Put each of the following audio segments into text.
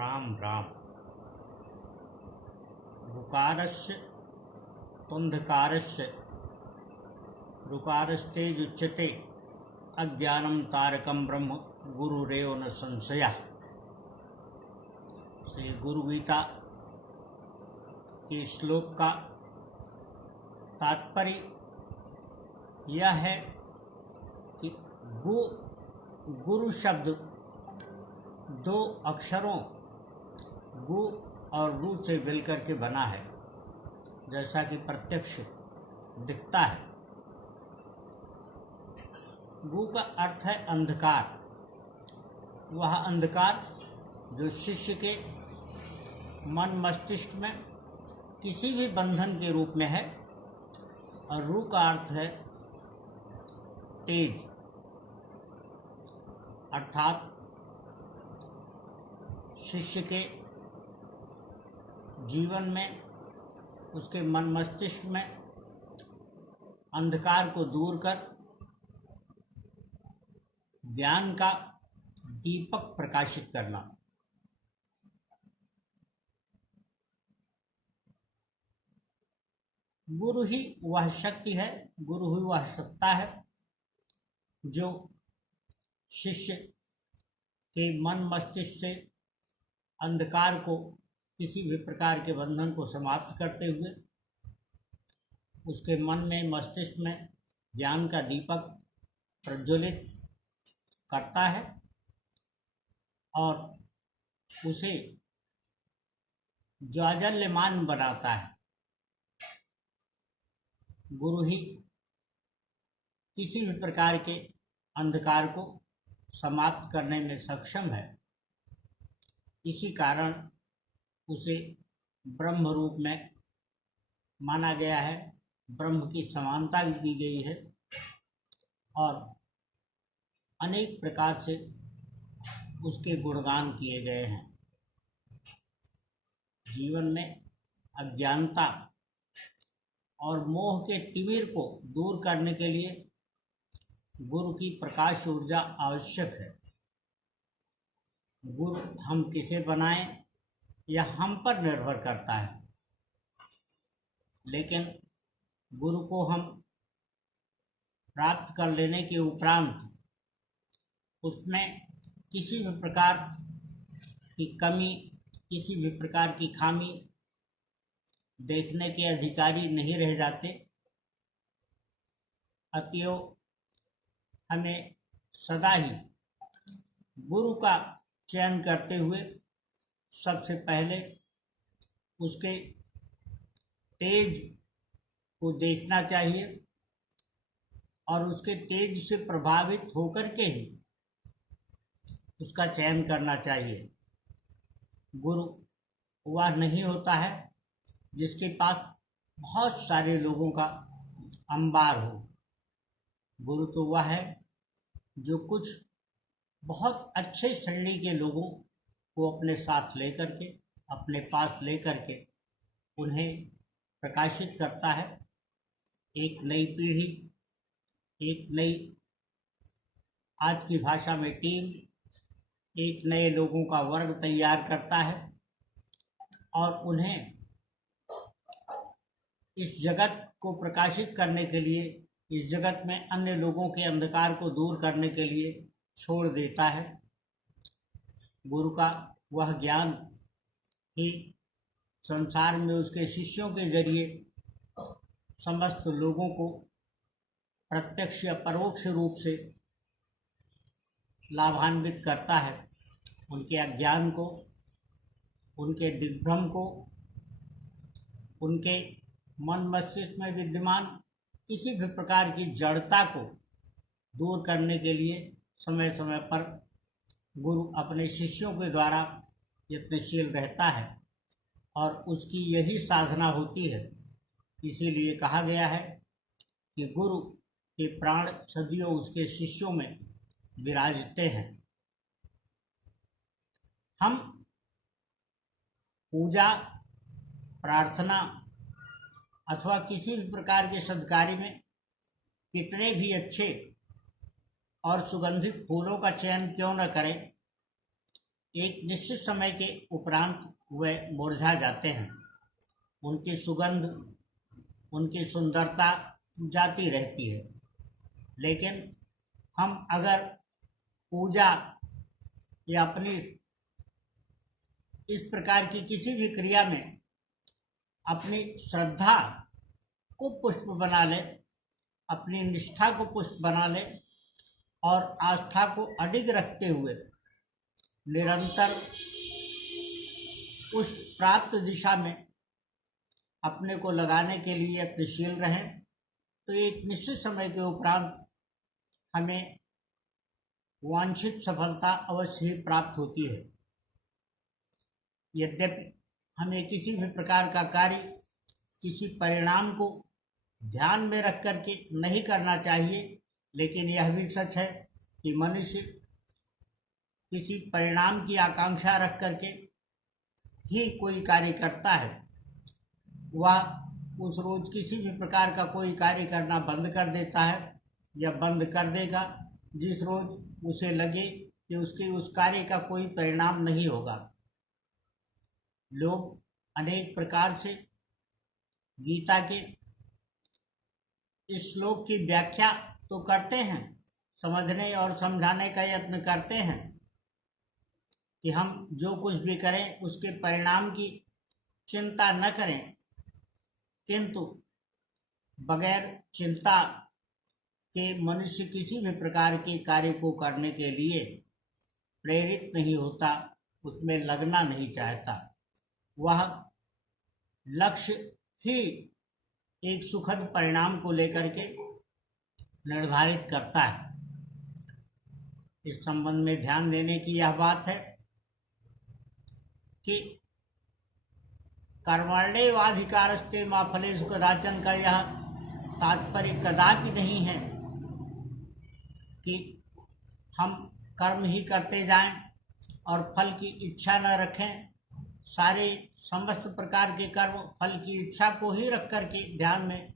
राम राम। ऋकारस्य त्वन्धकारस्य ऋकारस्तेजुच्यते अज्ञानं तारकं ब्रह्म गुरुरेव न संशयः। श्री गुरु गीता के श्लोक का तात्पर्य यह है कि गुरु शब्द दो अक्षरों गु और रू से मिलकर के बना है, जैसा कि प्रत्यक्ष दिखता है। गु का अर्थ है अंधकार। वह अंधकार जो शिष्य के मन मस्तिष्क में किसी भी बंधन के रूप में है, और रू का अर्थ है तेज, अर्थात शिष्य के जीवन में, उसके मन मस्तिष्क में अंधकार को दूर कर ज्ञान का दीपक प्रकाशित करना। गुरु ही वह शक्ति है, गुरु ही वह सत्ता है जो शिष्य के मन मस्तिष्क से अंधकार को, किसी भी प्रकार के बंधन को समाप्त करते हुए उसके मन में, मस्तिष्क में ज्ञान का दीपक प्रज्वलित करता है और उसे ज्वाजल्यमान बनाता है। गुरु ही किसी भी प्रकार के अंधकार को समाप्त करने में सक्षम है। इसी कारण उसे ब्रह्म रूप में माना गया है, ब्रह्म की समानता दी गई है और अनेक प्रकार से उसके गुणगान किए गए हैं। जीवन में अज्ञानता और मोह के तिमिर को दूर करने के लिए गुरु की प्रकाश ऊर्जा आवश्यक है। गुरु हम किसे बनाएं यह हम पर निर्भर करता है, लेकिन गुरु को हम प्राप्त कर लेने के उपरांत उसमें किसी भी प्रकार की कमी, किसी भी प्रकार की खामी देखने के अधिकारी नहीं रह जाते। अतएव हमें सदा ही गुरु का चयन करते हुए सबसे पहले उसके तेज को देखना चाहिए और उसके तेज से प्रभावित होकर के ही उसका चयन करना चाहिए। गुरु वह नहीं होता है जिसके पास बहुत सारे लोगों का अंबार हो। गुरु तो वह है जो कुछ बहुत अच्छे श्रेणी के लोगों को अपने साथ लेकर के, अपने पास लेकर के उन्हें प्रकाशित करता है। एक नई पीढ़ी, एक नई, आज की भाषा में टीम, एक नए लोगों का वर्ग तैयार करता है और उन्हें इस जगत को प्रकाशित करने के लिए, इस जगत में अन्य लोगों के अंधकार को दूर करने के लिए छोड़ देता है। गुरु का वह ज्ञान ही संसार में उसके शिष्यों के जरिए समस्त लोगों को प्रत्यक्ष या परोक्ष रूप से लाभान्वित करता है। उनके अज्ञान को, उनके दिग्भ्रम को, उनके मन मस्तिष्क में विद्यमान किसी भी प्रकार की जड़ता को दूर करने के लिए समय समय पर गुरु अपने शिष्यों के द्वारा यत्नशील रहता है और उसकी यही साधना होती है। इसीलिए कहा गया है कि गुरु के प्राण सदियों उसके शिष्यों में विराजते हैं। हम पूजा, प्रार्थना अथवा किसी भी प्रकार के सद्कार्य में कितने भी अच्छे और सुगंधित फूलों का चयन क्यों न करें, एक निश्चित समय के उपरांत वे मुरझा जाते हैं। उनकी सुगंध, उनकी सुंदरता जाती रहती है। लेकिन हम अगर पूजा या अपनी इस प्रकार की किसी भी क्रिया में अपनी श्रद्धा को पुष्प बना ले, अपनी निष्ठा को पुष्प बना ले और आस्था को अडिग रखते हुए निरंतर उस प्राप्त दिशा में अपने को लगाने के लिए यत्नशील रहें, तो एक निश्चित समय के उपरांत हमें वांछित सफलता अवश्य ही प्राप्त होती है। यद्यपि हमें किसी भी प्रकार का कार्य किसी परिणाम को ध्यान में रख करके नहीं करना चाहिए, लेकिन यह भी सच है कि मनुष्य किसी परिणाम की आकांक्षा रख करके ही कोई कार्य करता है। वह उस रोज किसी भी प्रकार का कोई कार्य करना बंद कर देता है या बंद कर देगा जिस रोज उसे लगे कि उसके उस कार्य का कोई परिणाम नहीं होगा। लोग अनेक प्रकार से गीता के इस श्लोक की व्याख्या तो करते हैं, समझने और समझाने का यत्न करते हैं कि हम जो कुछ भी करें उसके परिणाम की चिंता न करें, किंतु बगैर चिंता के मनुष्य किसी भी प्रकार के कार्य को करने के लिए प्रेरित नहीं होता, उसमें लगना नहीं चाहता। वह लक्ष्य ही एक सुखद परिणाम को लेकर के निर्धारित करता है। इस संबंध में ध्यान देने की यह बात है कि कर्मण्येवाधिकारस्ते मा फलेषु कदाचन का यह तात्पर्य कदापि नहीं है कि हम कर्म ही करते जाएं और फल की इच्छा न रखें। सारे समस्त प्रकार के कर्म फल की इच्छा को ही रख करके ध्यान में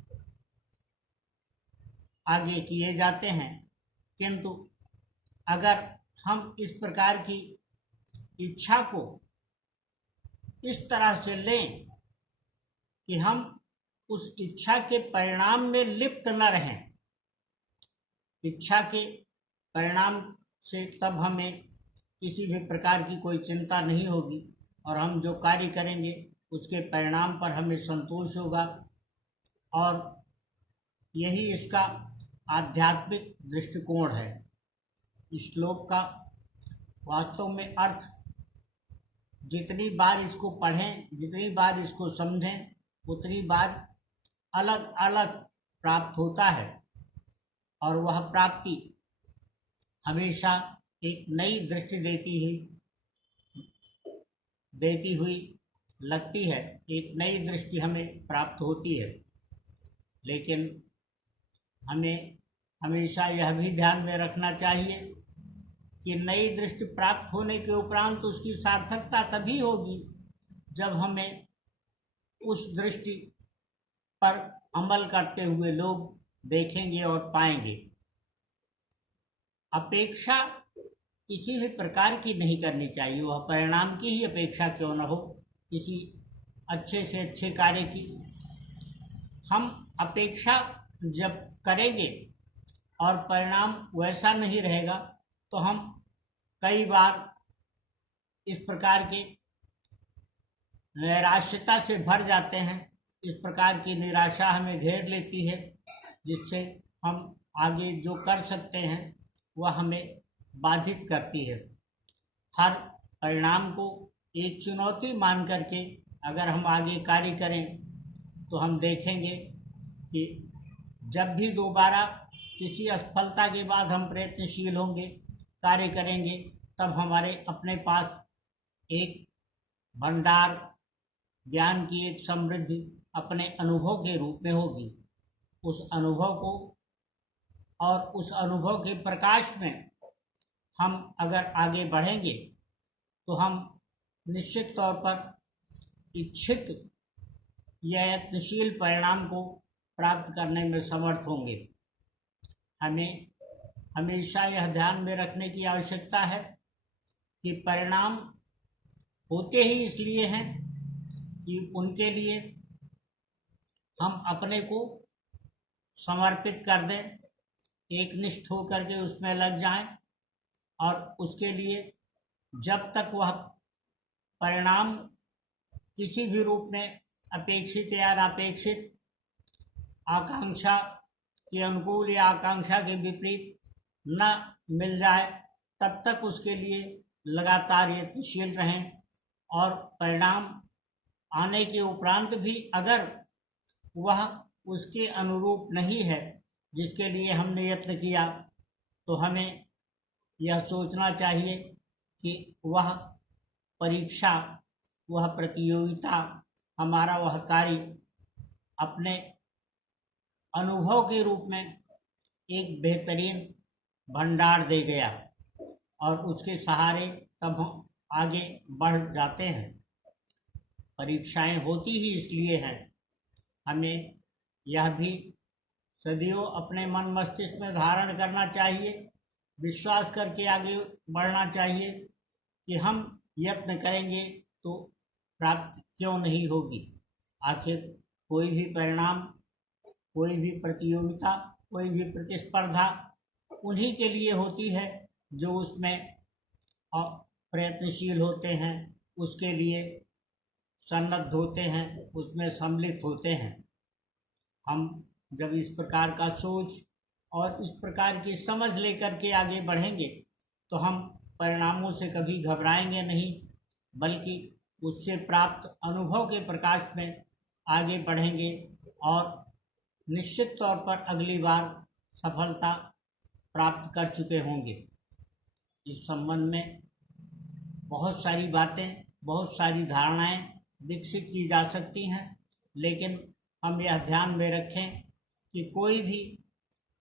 आगे किए जाते हैं, किंतु अगर हम इस प्रकार की इच्छा को इस तरह से लें कि हम उस इच्छा के परिणाम में लिप्त न रहें, इच्छा के परिणाम से तब हमें किसी भी प्रकार की कोई चिंता नहीं होगी और हम जो कार्य करेंगे उसके परिणाम पर हमें संतोष होगा। और यही इसका आध्यात्मिक दृष्टिकोण है। इस श्लोक का वास्तव में अर्थ जितनी बार इसको पढ़ें, जितनी बार इसको समझें, उतनी बार अलग अलग प्राप्त होता है और वह प्राप्ति हमेशा एक नई दृष्टि देती हुई लगती है, एक नई दृष्टि हमें प्राप्त होती है। लेकिन हमें हमेशा यह भी ध्यान में रखना चाहिए कि नई दृष्टि प्राप्त होने के उपरांत उसकी सार्थकता तभी होगी जब हमें उस दृष्टि पर अमल करते हुए लोग देखेंगे और पाएंगे। अपेक्षा किसी भी प्रकार की नहीं करनी चाहिए, वह परिणाम की ही अपेक्षा क्यों न हो, किसी अच्छे से अच्छे कार्य की। हम अपेक्षा जब करेंगे और परिणाम वैसा नहीं रहेगा तो हम कई बार इस प्रकार के नैराश्यता से भर जाते हैं। इस प्रकार की निराशा हमें घेर लेती है, जिससे हम आगे जो कर सकते हैं वह हमें बाधित करती है। हर परिणाम को एक चुनौती मान करके अगर हम आगे कार्य करें तो हम देखेंगे कि जब भी दोबारा किसी असफलता के बाद हम प्रयत्नशील होंगे, कार्य करेंगे, तब हमारे अपने पास एक भंडार ज्ञान की एक समृद्धि अपने अनुभव के रूप में होगी। उस अनुभव को और उस अनुभव के प्रकाश में हम अगर आगे बढ़ेंगे तो हम निश्चित तौर पर इच्छित या यत्नशील परिणाम को प्राप्त करने में समर्थ होंगे। हमें हमेशा यह ध्यान में रखने की आवश्यकता है कि परिणाम होते ही इसलिए हैं कि उनके लिए हम अपने को समर्पित कर दें, एकनिष्ठ होकर के उसमें लग जाएं, और उसके लिए जब तक वह परिणाम किसी भी रूप में अपेक्षित या अनपेक्षित, आकांक्षा के अनुकूल या आकांक्षा के विपरीत न मिल जाए, तब तक उसके लिए लगातार यत्नशील रहें। और परिणाम आने के उपरांत भी अगर वह उसके अनुरूप नहीं है जिसके लिए हमने यत्न किया, तो हमें यह सोचना चाहिए कि वह परीक्षा, वह प्रतियोगिता, हमारा वह कार्य अपने अनुभव के रूप में एक बेहतरीन भंडार दे गया, और उसके सहारे तब हम आगे बढ़ जाते हैं। परीक्षाएं होती ही इसलिए हैं। हमें यह भी सदैव अपने मन मस्तिष्क में धारण करना चाहिए, विश्वास करके आगे बढ़ना चाहिए कि हम यत्न करेंगे तो प्राप्ति क्यों नहीं होगी। आखिर कोई भी परिणाम, कोई भी प्रतियोगिता, कोई भी प्रतिस्पर्धा उन्हीं के लिए होती है जो उसमें प्रयत्नशील होते हैं, उसके लिए सन्नद्ध होते हैं, उसमें सम्मिलित होते हैं। हम जब इस प्रकार का सोच और इस प्रकार की समझ लेकर के आगे बढ़ेंगे तो हम परिणामों से कभी घबराएंगे नहीं, बल्कि उससे प्राप्त अनुभव के प्रकाश में आगे बढ़ेंगे और निश्चित तौर पर अगली बार सफलता प्राप्त कर चुके होंगे। इस संबंध में बहुत सारी बातें, बहुत सारी धारणाएं विकसित की जा सकती हैं, लेकिन हम यह ध्यान में रखें कि कोई भी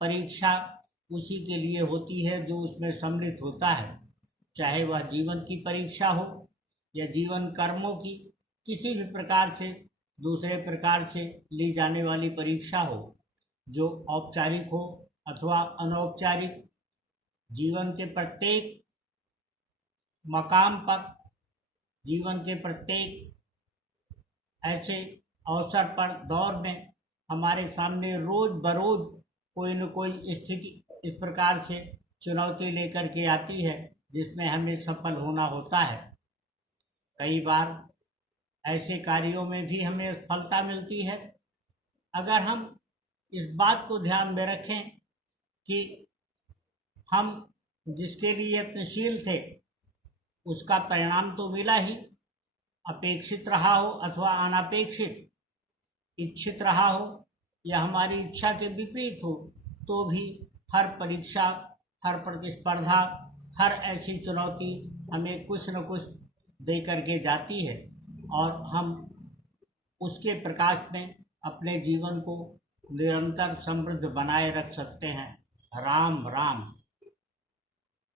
परीक्षा उसी के लिए होती है जो उसमें सम्मिलित होता है, चाहे वह जीवन की परीक्षा हो या जीवन कर्मों की किसी भी प्रकार से दूसरे प्रकार से ली जाने वाली परीक्षा हो, जो औपचारिक हो अथवा अनौपचारिक। जीवन के प्रत्येक मकाम पर, जीवन के प्रत्येक ऐसे अवसर पर, दौर में हमारे सामने रोज बरोज कोई न कोई स्थिति इस प्रकार से चुनौती लेकर के आती है जिसमें हमें सफल होना होता है। कई बार ऐसे कार्यों में भी हमें सफलता मिलती है अगर हम इस बात को ध्यान में रखें कि हम जिसके लिए यत्नशील थे उसका परिणाम तो मिला ही, अपेक्षित रहा हो अथवा अनपेक्षित, इच्छित रहा हो या हमारी इच्छा के विपरीत हो, तो भी हर परीक्षा, हर प्रतिस्पर्धा, हर ऐसी चुनौती हमें कुछ न कुछ दे करके जाती है, और हम उसके प्रकाश में अपने जीवन को निरंतर समृद्ध बनाए रख सकते हैं। राम राम।